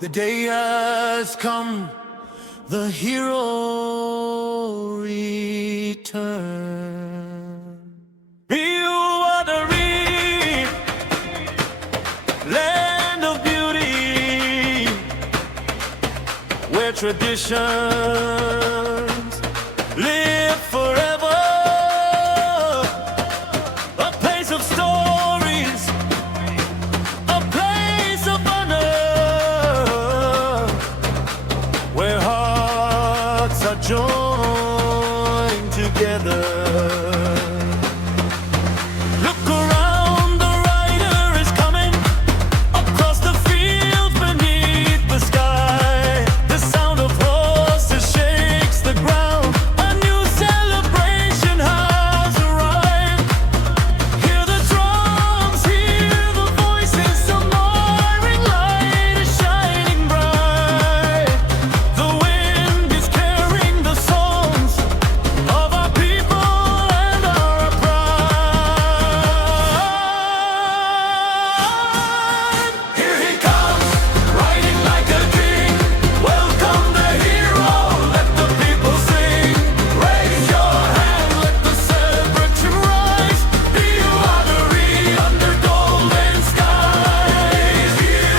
The day has come, the hero return. Biyyoo Adaree, land of beauty, where traditions live forever. A place of stories, a place of honor, where hearts are joined together. Look around, the rider is coming across the fields beneath the sky. The sound of horses shakes the ground. A new celebration has arrived. Hear the drums, hear the voices. Some roaring light is shining bright. The wind is carrying the songs of our people and our pride. Here he comes, riding like a king. Welcome the hero, let the people sing. Raise your hand, let the celebration rise. Biyyoo Adaree under golden skies. Hear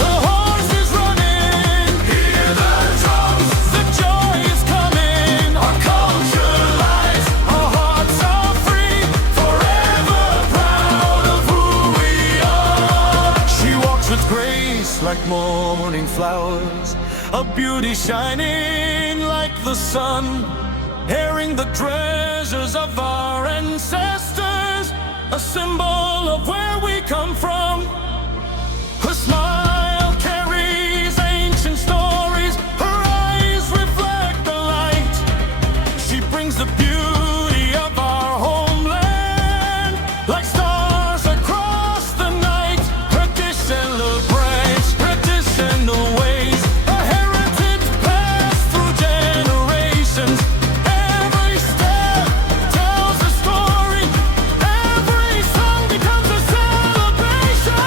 the horses running, hear the drums. The joy is coming, our culture lies. Our hearts are free, forever proud of who we are. She walks with grace like morning flowers, a beauty shining like the sun, airing the treasures of our ancestors, a symbol of where we come from. Her smile carries ancient stories, her eyes reflect the light. She brings the beauty of our homeland like stars across the night. Her dish celebrates traditional ways, a heritage passed through generations. Every step tells a story, every song becomes a celebration.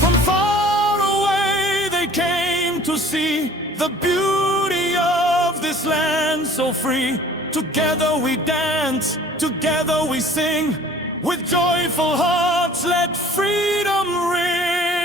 From far away they came to see the beauty of this land so free. Together we dance, together we sing. With joyful hearts let freedom ring.